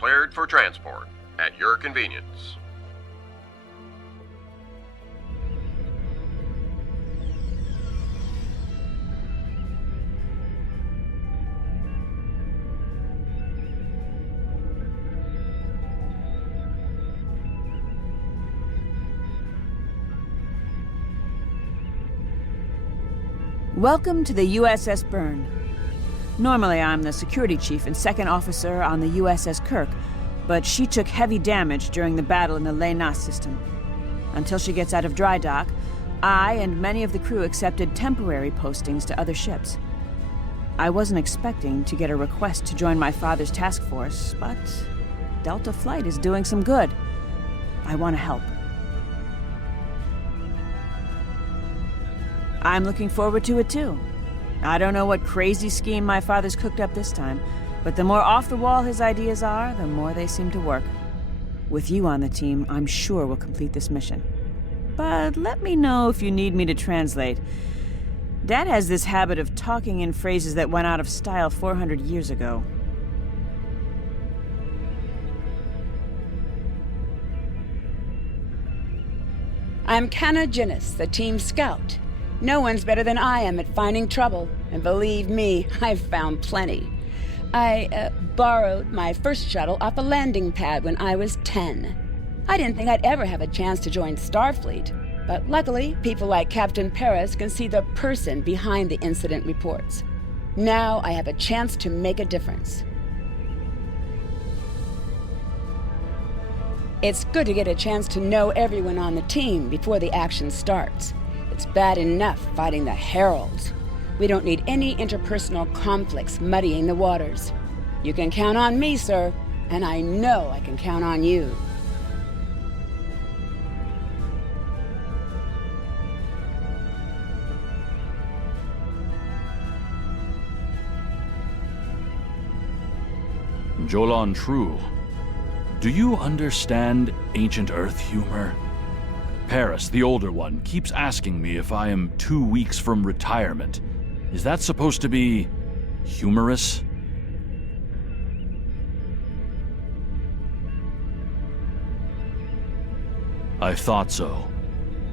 cleared for transport at your convenience. Welcome to the USS Byrne. Normally I'm the security chief and second officer on the USS Kirk, but she took heavy damage during the battle in the Le system. Until she gets out of dry dock, I and many of the crew accepted temporary postings to other ships. I wasn't expecting to get a request to join my father's task force, but Delta Flight is doing some good. I want to help. I'm looking forward to it too. I don't know what crazy scheme my father's cooked up this time, but the more off-the-wall his ideas are, the more they seem to work. With you on the team, I'm sure we'll complete this mission. But let me know if you need me to translate. Dad has this habit of talking in phrases that went out of style 400 years ago. I'm Canna Ginnis, the team scout. No one's better than I am at finding trouble, and believe me, I've found plenty. I borrowed my first shuttle off a landing pad when I was 10. I didn't think I'd ever have a chance to join Starfleet, but luckily, people like Captain Paris can see the person behind the incident reports. Now I have a chance to make a difference. It's good to get a chance to know everyone on the team before the action starts. It's bad enough fighting the Heralds. We don't need any interpersonal conflicts muddying the waters. You can count on me, sir, and I know I can count on you. Jolan True, do you understand ancient Earth humor? Paris, the older one, keeps asking me if I am 2 weeks from retirement. Is that supposed to be humorous? I thought so.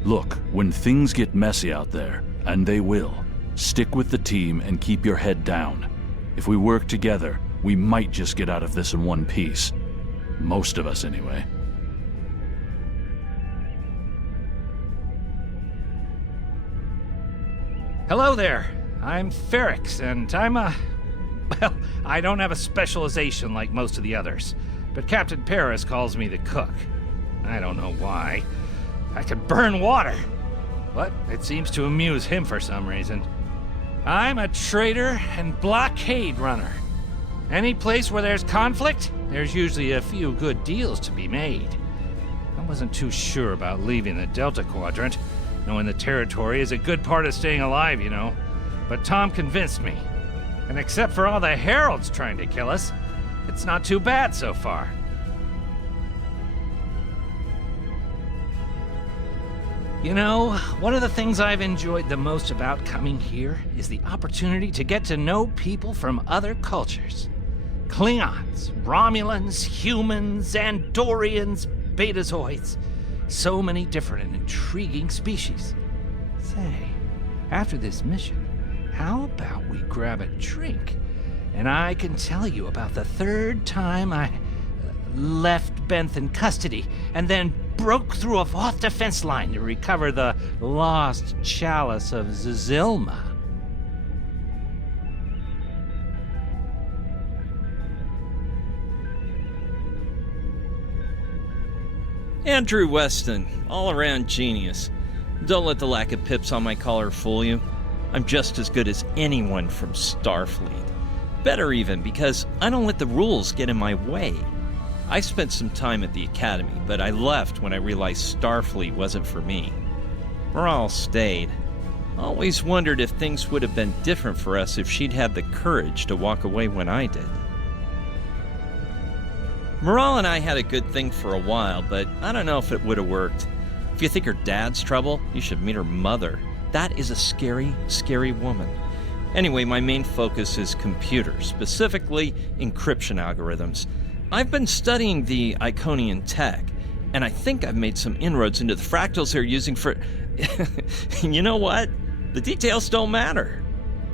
Look, when things get messy out there, and they will, stick with the team and keep your head down. If we work together, we might just get out of this in one piece. Most of us, anyway. Hello there. I'm Ferrix, and well, I don't have a specialization like most of the others, but Captain Paris calls me the cook. I don't know why. I can burn water, but it seems to amuse him for some reason. I'm a trader and blockade runner. Any place where there's conflict, there's usually a few good deals to be made. I wasn't too sure about leaving the Delta Quadrant, knowing the territory is a good part of staying alive, you know. But Tom convinced me. And except for all the Heralds trying to kill us, it's not too bad so far. You know, one of the things I've enjoyed the most about coming here is the opportunity to get to know people from other cultures. Klingons, Romulans, humans, Andorians, Betazoids. So many different and intriguing species. Say, after this mission, how about we grab a drink? And I can tell you about the third time I left Benth in custody, and then broke through a Voth defense line to recover the lost chalice of Zilma. Andrew Weston, all-around genius. Don't let the lack of pips on my collar fool you. I'm just as good as anyone from Starfleet. Better even, because I don't let the rules get in my way. I spent some time at the Academy, but I left when I realized Starfleet wasn't for me. Morale stayed. Always wondered if things would have been different for us if she'd had the courage to walk away when I did. Morale and I had a good thing for a while, but I don't know if it would have worked. If you think her dad's trouble, you should meet her mother. That is a scary, scary woman. Anyway, my main focus is computers, specifically encryption algorithms. I've been studying the Iconian tech, and I think I've made some inroads into the fractals they're using for... You know what? The details don't matter.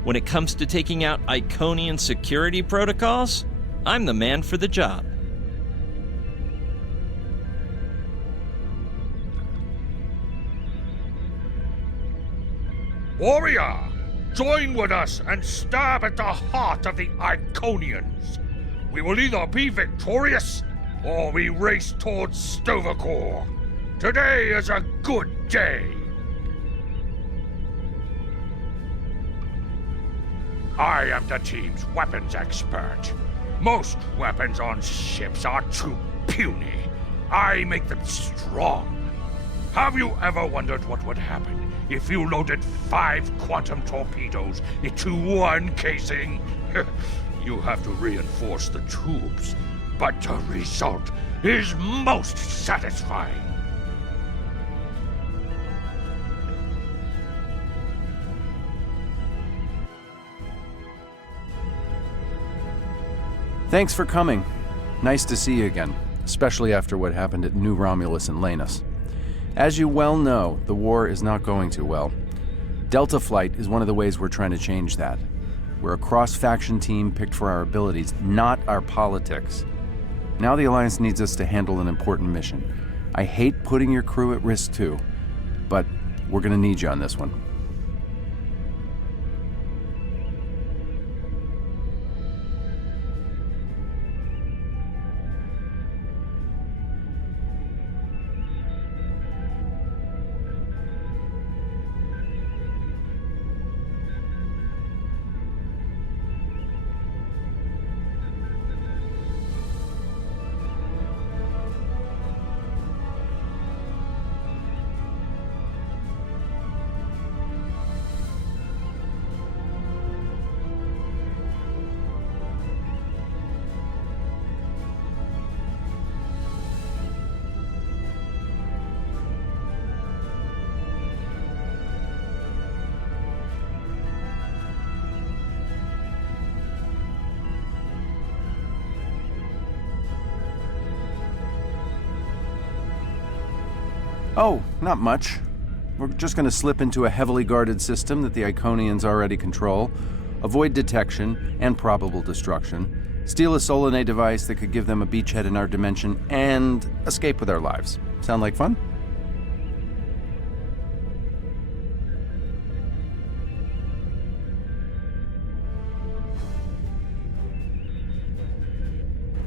When it comes to taking out Iconian security protocols, I'm the man for the job. Warrior, join with us and stab at the heart of the Iconians. We will either be victorious, or we race towards Stovercore. Today is a good day. I am the team's weapons expert. Most weapons on ships are too puny. I make them strong. Have you ever wondered what would happen if you loaded 5 quantum torpedoes into one casing? You have to reinforce the tubes, but the result is most satisfying. Thanks for coming. Nice to see you again, especially after what happened at New Romulus and Lanus. As you well know, the war is not going too well. Delta Flight is one of the ways we're trying to change that. We're a cross-faction team picked for our abilities, not our politics. Now the Alliance needs us to handle an important mission. I hate putting your crew at risk too, but we're gonna need you on this one. Oh, not much. We're just going to slip into a heavily guarded system that the Iconians already control, avoid detection and probable destruction, steal a Solanae device that could give them a beachhead in our dimension, and escape with our lives. Sound like fun?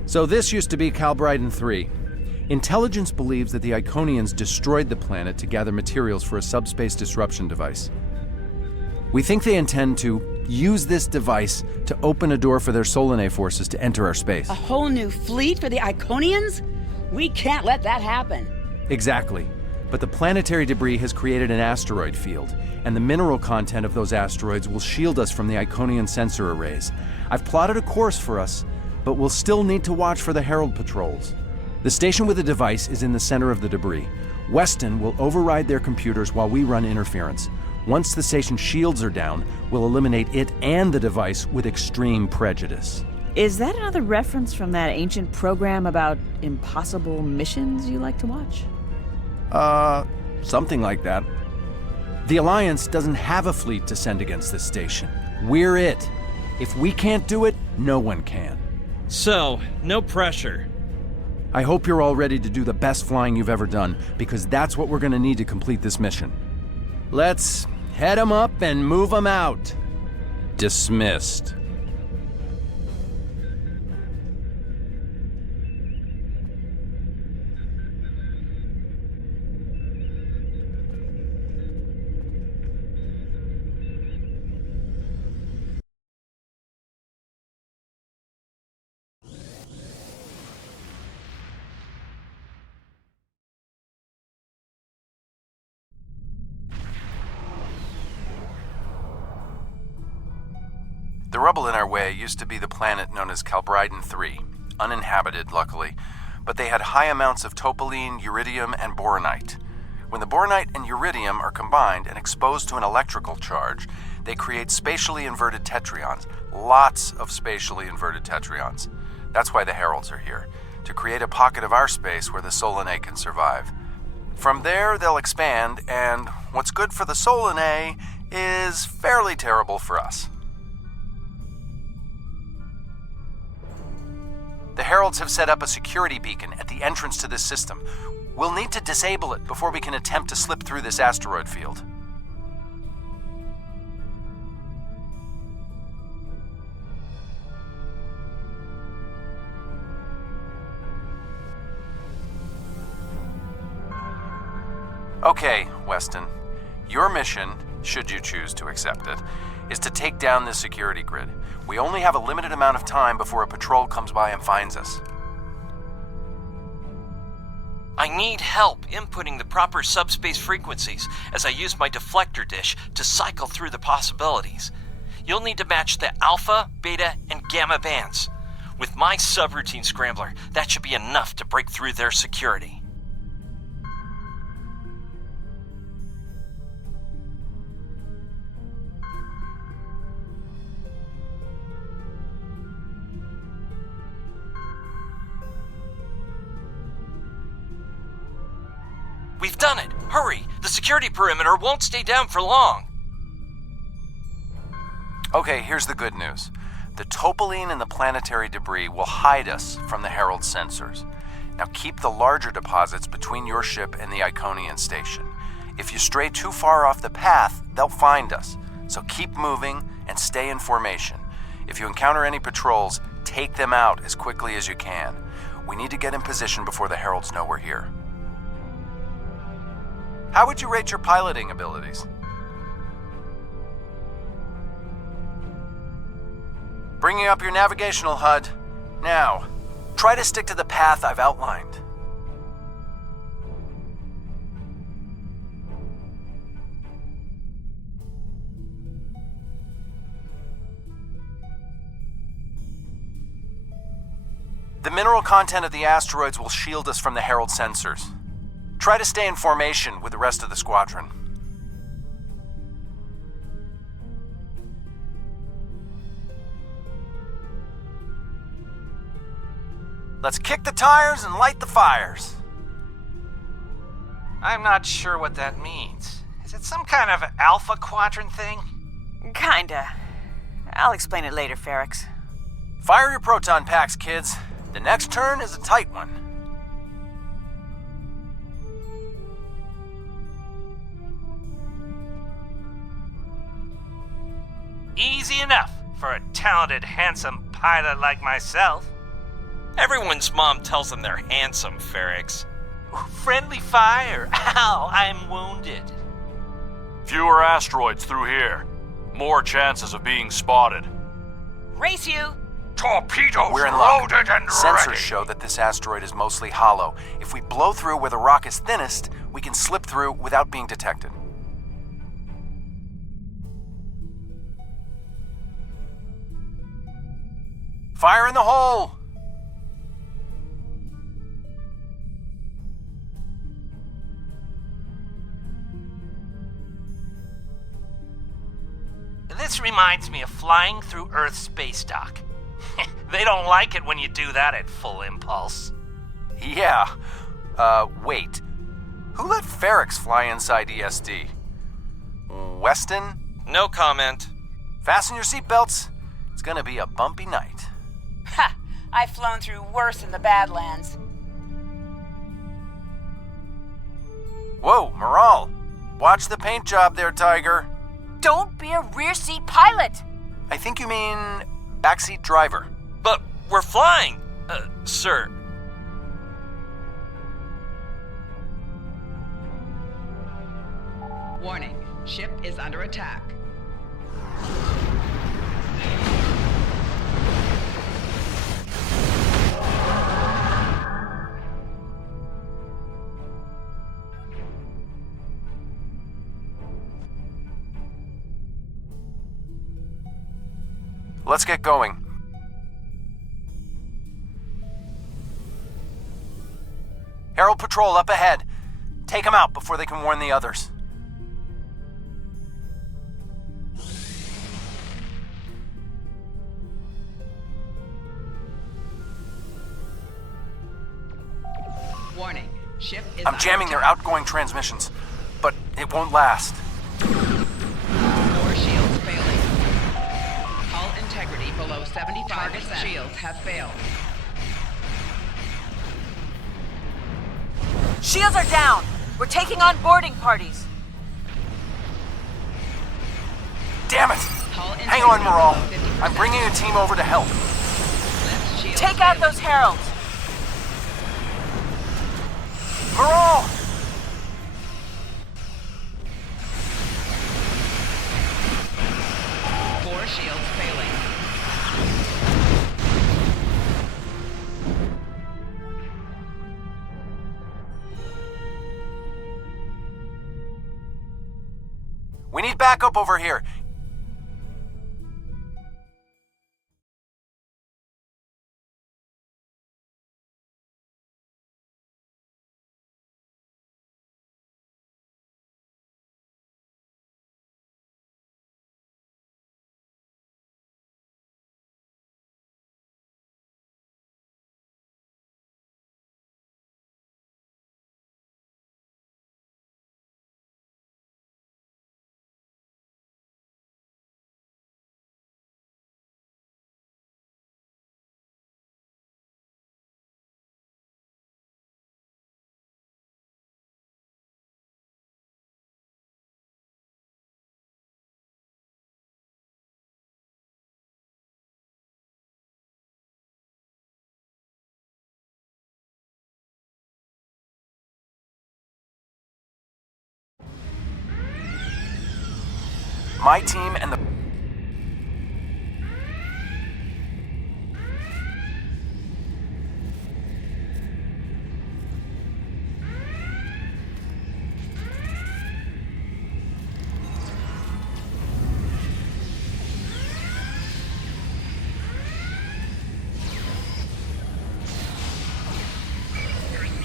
So this used to be Calbriden 3. Intelligence believes that the Iconians destroyed the planet to gather materials for a subspace disruption device. We think they intend to use this device to open a door for their Solanae forces to enter our space. A whole new fleet for the Iconians? We can't let that happen. Exactly. But the planetary debris has created an asteroid field, and the mineral content of those asteroids will shield us from the Iconian sensor arrays. I've plotted a course for us, but we'll still need to watch for the Herald patrols. The station with the device is in the center of the debris. Weston will override their computers while we run interference. Once the station's shields are down, we'll eliminate it and the device with extreme prejudice. Is that another reference from that ancient program about impossible missions you like to watch? Something like that. The Alliance doesn't have a fleet to send against this station. We're it. If we can't do it, no one can. So, no pressure. I hope you're all ready to do the best flying you've ever done, because that's what we're gonna need to complete this mission. Let's head 'em up and move 'em out. Dismissed. The rubble in our way used to be the planet known as Calbriden 3, uninhabited, luckily, but they had high amounts of topoline, uridium, and boronite. When the boronite and uridium are combined and exposed to an electrical charge, they create spatially inverted tetraons, lots of spatially inverted tetraons. That's why the Heralds are here, to create a pocket of our space where the Solanae can survive. From there, they'll expand, and what's good for the Solanae is fairly terrible for us. The Heralds have set up a security beacon at the entrance to this system. We'll need to disable it before we can attempt to slip through this asteroid field. Okay, Weston. Your mission, should you choose to accept it, is to take down this security grid. We only have a limited amount of time before a patrol comes by and finds us. I need help inputting the proper subspace frequencies as I use my deflector dish to cycle through the possibilities. You'll need to match the alpha, beta, and gamma bands. With my subroutine scrambler, that should be enough to break through their security. We've done it! Hurry! The security perimeter won't stay down for long! Okay, here's the good news. The topoline and the planetary debris will hide us from the Herald sensors. Now keep the larger deposits between your ship and the Iconian station. If you stray too far off the path, they'll find us. So keep moving and stay in formation. If you encounter any patrols, take them out as quickly as you can. We need to get in position before the Heralds know we're here. How would you rate your piloting abilities? Bringing up your navigational HUD. Now, try to stick to the path I've outlined. The mineral content of the asteroids will shield us from the Herald sensors. Try to stay in formation with the rest of the squadron. Let's kick the tires and light the fires. I'm not sure what that means. Is it some kind of Alpha Quadrant thing? Kinda. I'll explain it later, Ferrix. Fire your proton packs, kids. The next turn is a tight one. Easy enough for a talented, handsome pilot like myself. Everyone's mom tells them they're handsome, Ferrix. Friendly fire! Ow, I'm wounded. Fewer asteroids through here. More chances of being spotted. Race you! Torpedoes We're in luck. loaded and Sensors ready. show that this asteroid is mostly hollow. If we blow through where the rock is thinnest, we can slip through without being detected. Fire in the hole! This reminds me of flying through Earth's space dock. They don't like it when you do that at full impulse. Yeah. Wait. Who let Ferrix fly inside ESD? Weston? No comment. Fasten your seatbelts. It's gonna be a bumpy night. Ha! I've flown through worse in the Badlands. Whoa, Moral. Watch the paint job there, Tiger. Don't be a rear seat pilot! I think you mean backseat driver. But we're flying, sir. Warning, ship is under attack. Let's get going. Herald Patrol up ahead. Take them out before they can warn the others. Ship is I'm jamming their outgoing transmissions, but it won't last. Core shields failing. Hull integrity below 75%. Target shields have failed. Shields are down! We're taking on boarding parties! Damn it! Hull Hang on, integrity Moral. below 50%. I'm bringing a team over to help. Left shield Take out failing. those heralds! Moral! Core shields failing. We need backup over here. My team and the...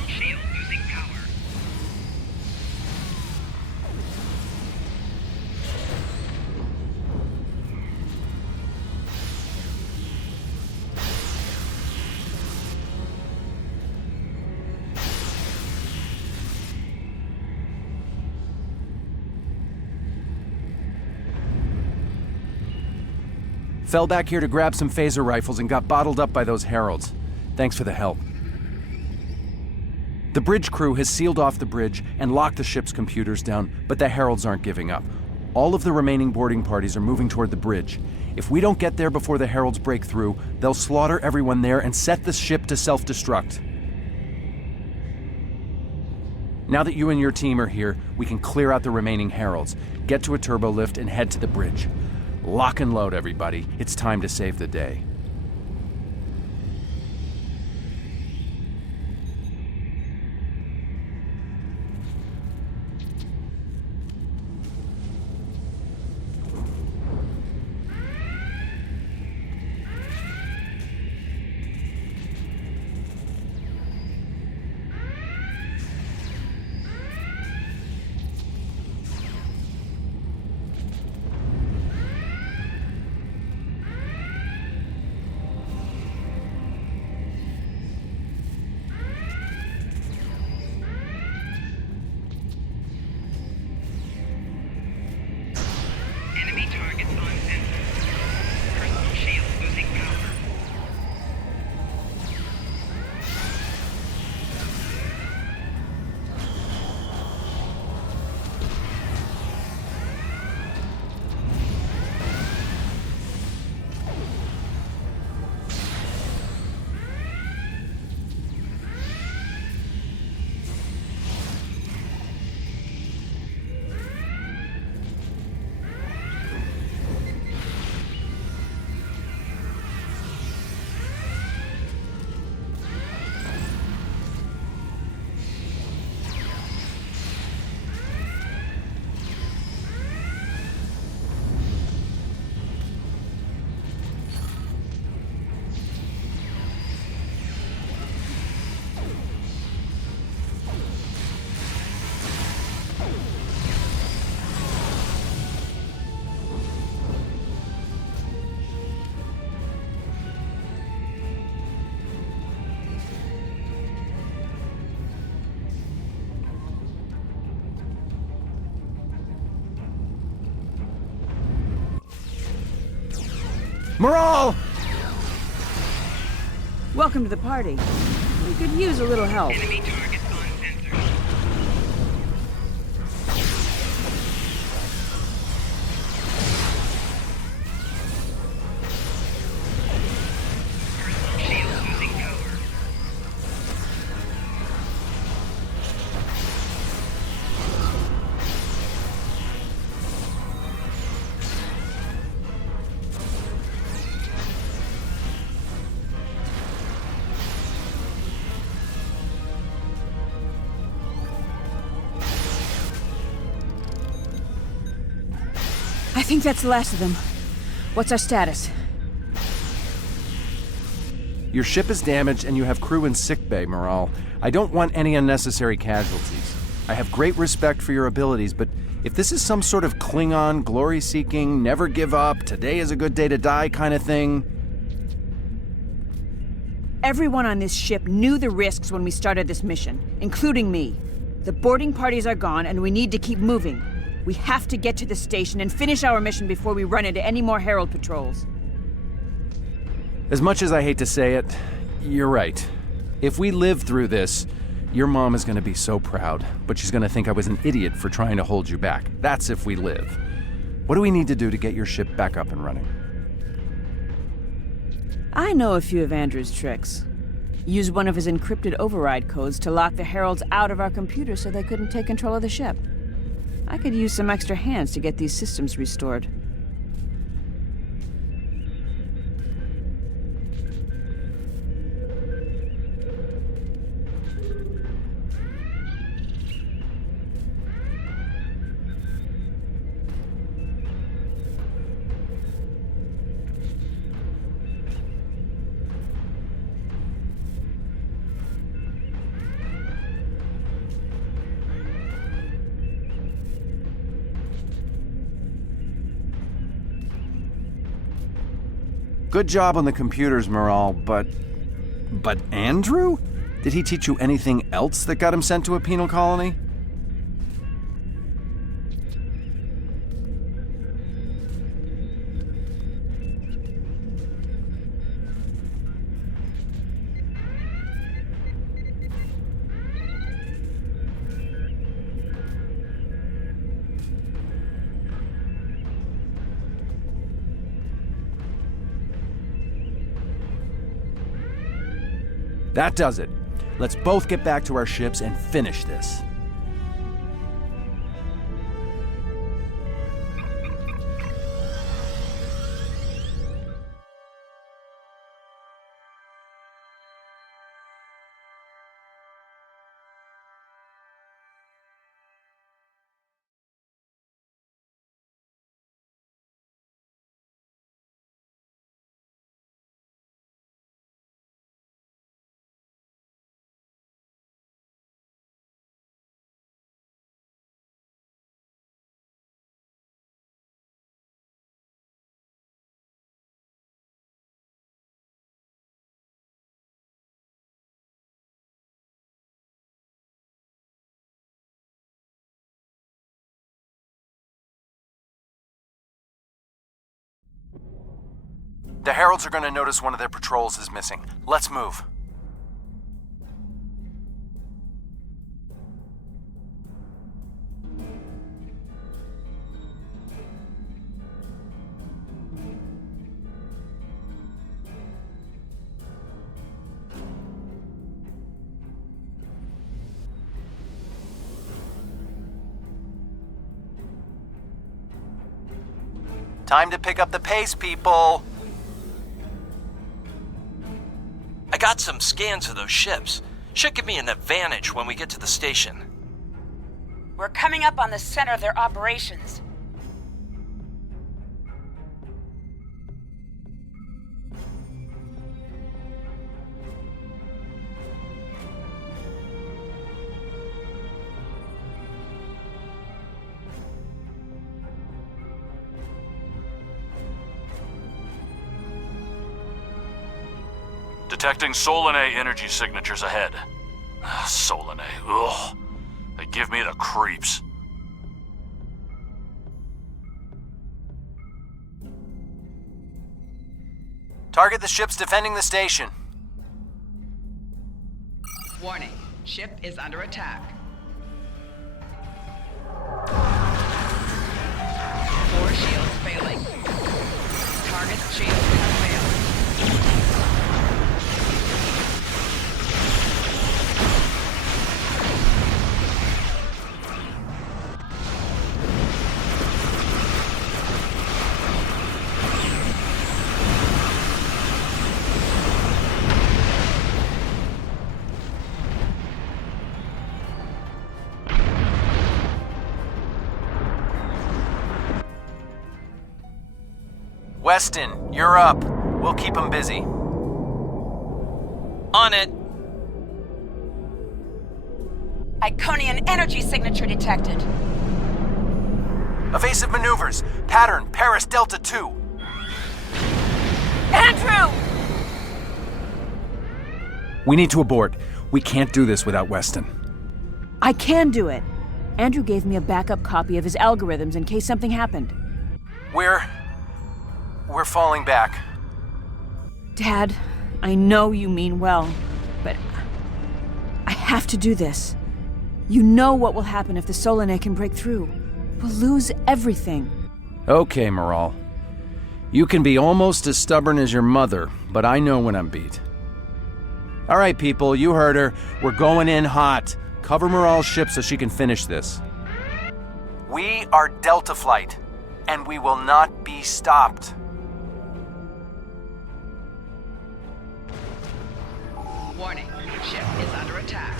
Shield losing power. Fell back here to grab some phaser rifles and got bottled up by those heralds. Thanks for the help. The bridge crew has sealed off the bridge and locked the ship's computers down, but the heralds aren't giving up. All of the remaining boarding parties are moving toward the bridge. If we don't get there before the heralds break through, they'll slaughter everyone there and set the ship to self-destruct. Now that you and your team are here, we can clear out the remaining heralds, get to a turbo lift, and head to the bridge. Lock and load, everybody. It's time to save the day. Moral! Welcome to the party. We could use a little help. Enemy targets on sensor. Shield losing power. I think that's the last of them. What's our status? Your ship is damaged and you have crew in sickbay, Moral. I don't want any unnecessary casualties. I have great respect for your abilities, but if this is some sort of Klingon, glory-seeking, never give up, today is a good day to die kind of thing... Everyone on this ship knew the risks when we started this mission, including me. The boarding parties are gone and we need to keep moving. We have to get to the station and finish our mission before we run into any more Herald patrols. As much as I hate to say it, you're right. If we live through this, your mom is going to be so proud, but she's going to think I was an idiot for trying to hold you back. That's if we live. What do we need to do to get your ship back up and running? I know a few of Andrew's tricks. Use one of his encrypted override codes to lock the Heralds out of our computer so they couldn't take control of the ship. I could use some extra hands to get these systems restored. Good job on the computers, Moral, but Andrew? Did he teach you anything else that got him sent to a penal colony? That does it. Let's both get back to our ships and finish this. The Heralds are going to notice one of their patrols is missing. Let's move. Time to pick up the pace, people! I got some scans of those ships. Should give me an advantage when we get to the station. We're coming up on the center of their operations. Detecting Solanae energy signatures ahead. Solanae, ugh. They give me the creeps. Target the ships defending the station. Warning, ship is under attack. 4 shields failing. Target's shields have failed. Weston, you're up. We'll keep them busy. On it! Iconian energy signature detected. Evasive maneuvers. Pattern, Paris Delta 2. Andrew! We need to abort. We can't do this without Weston. I can do it. Andrew gave me a backup copy of his algorithms in case something happened. We're falling back. Dad, I know you mean well, but I have to do this. You know what will happen if the Solanae can break through. We'll lose everything. Okay, Moral. You can be almost as stubborn as your mother, but I know when I'm beat. All right, people, you heard her. We're going in hot. Cover Moral's ship so she can finish this. We are Delta Flight, and we will not be stopped. Warning, ship is under attack.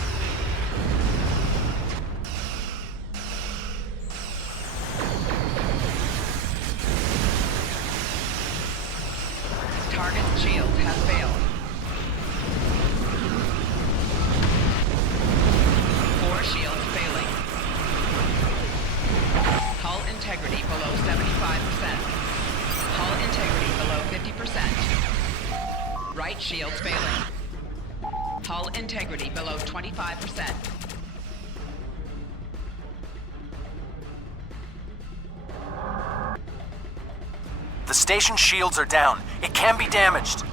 Target's shields have failed. 4 shields failing. Hull integrity below 75%. Hull integrity below 50%. Right shields failing. Hull integrity below 25%. The station shields are down. It can be damaged.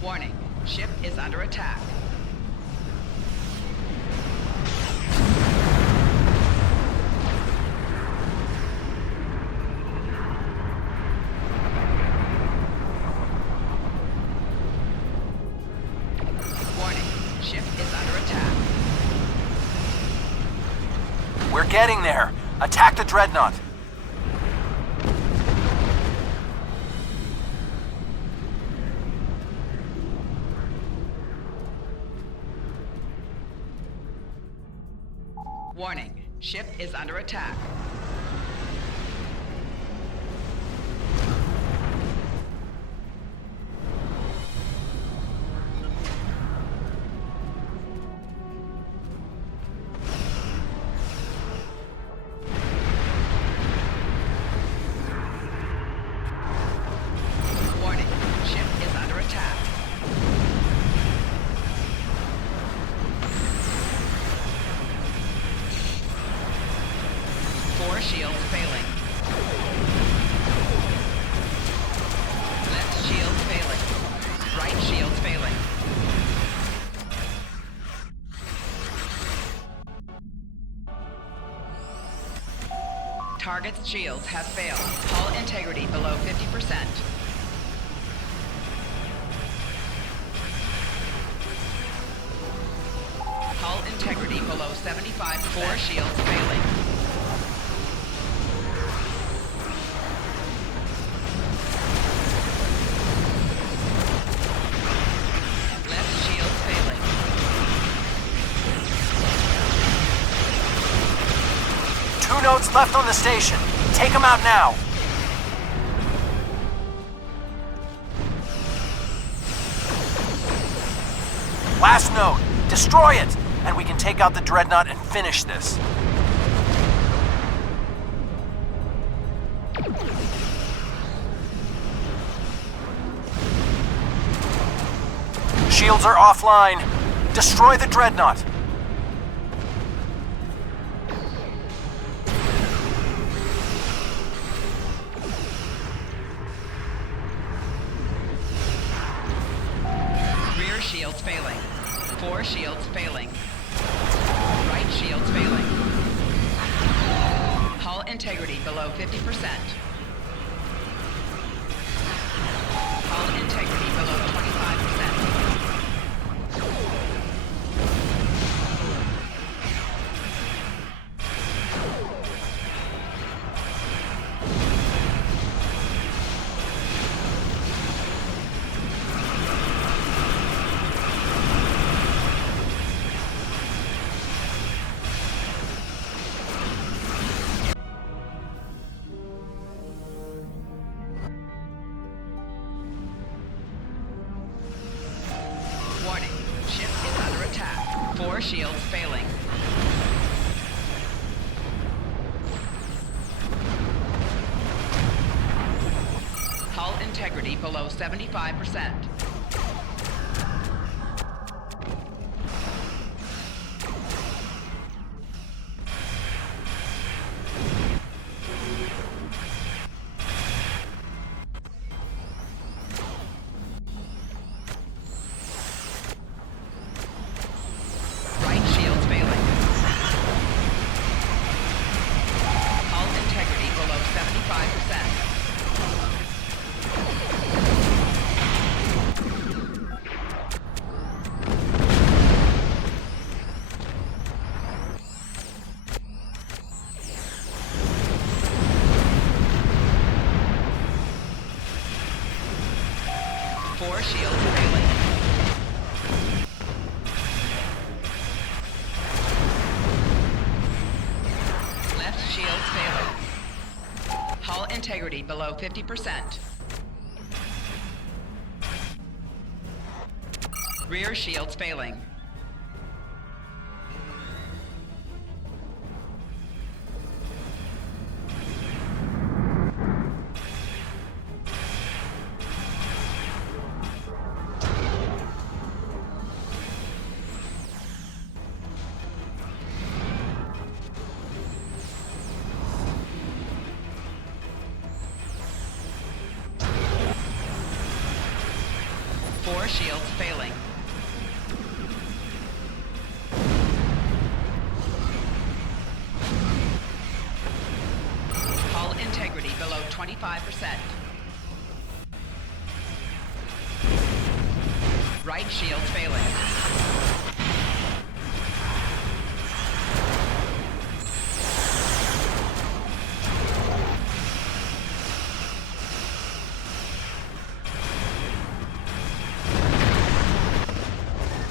Warning, ship is under attack. We're getting there. Attack the dreadnought. Warning, ship is under attack. Shields failing. Left shield failing. Right shield failing. Target's shields have failed. Hull integrity below 50%. Hull integrity below 75%. 4 shields failing. Nodes left on the station. Take them out now. Last node. Destroy it, and we can take out the dreadnought and finish this. shields are offline. Destroy the dreadnought. Rear shields failing. 4 shields failing. Right shields failing. Hull integrity below 50%. Hull integrity below 25%. Warning, ship is under attack. 4 shields failing. Hull integrity below 75%. Right shields failing. Hull integrity below 75%. Four shields failing. Left shields failing. Hull integrity below 50%. Rear shields failing. Four shields failing. Hull integrity below 25%. Right shields failing.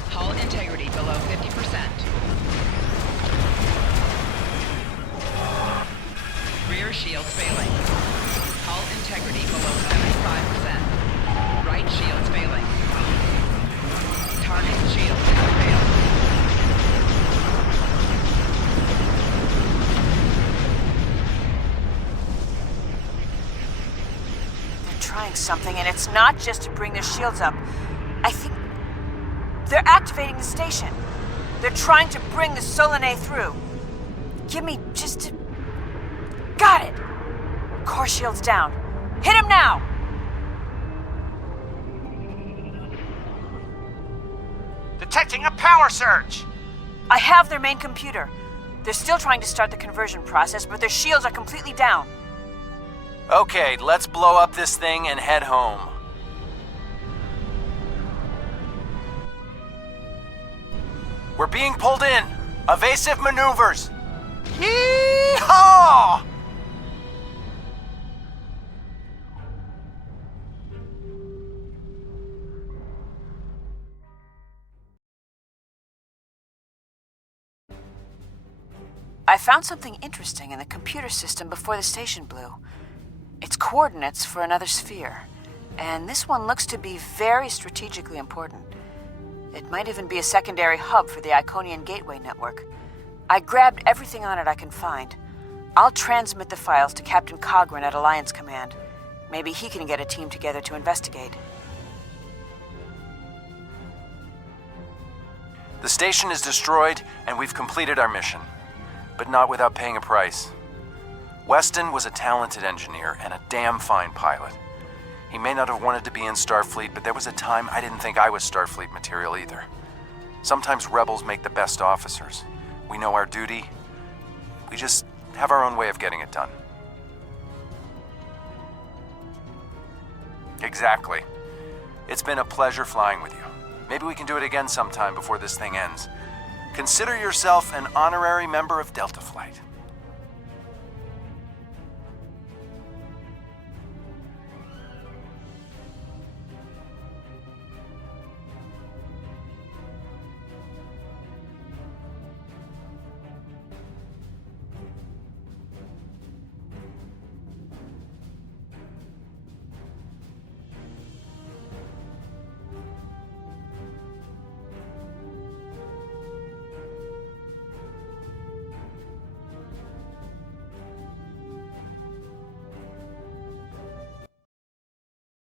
Hull integrity below 50%. Rear shields failing. Hull integrity below 75%. Right shields failing. Target shields have failed. They're trying something, and it's not just to bring their shields up. I think they're activating the station. They're trying to bring the Solanae through. Give me just a... Got it! Core shields down. Hit him now! Detecting a power surge! I have their main computer. They're still trying to start the conversion process, but their shields are completely down. Okay, let's blow up this thing and head home. We're being pulled in. Evasive maneuvers. Yee-haw! I found something interesting in the computer system before the station blew. It's coordinates for another sphere, and this one looks to be very strategically important. It might even be a secondary hub for the Iconian Gateway network. I grabbed everything on it I can find. I'll transmit the files to Captain Cogran at Alliance Command. Maybe he can get a team together to investigate. The station is destroyed, and we've completed our mission. But not without paying a price. Weston was a talented engineer and a damn fine pilot. He may not have wanted to be in Starfleet, but there was a time I didn't think I was Starfleet material either. Sometimes rebels make the best officers. We know our duty. We just have our own way of getting it done. Exactly. It's been a pleasure flying with you. Maybe we can do it again sometime before this thing ends. Consider yourself an honorary member of Delta Flight.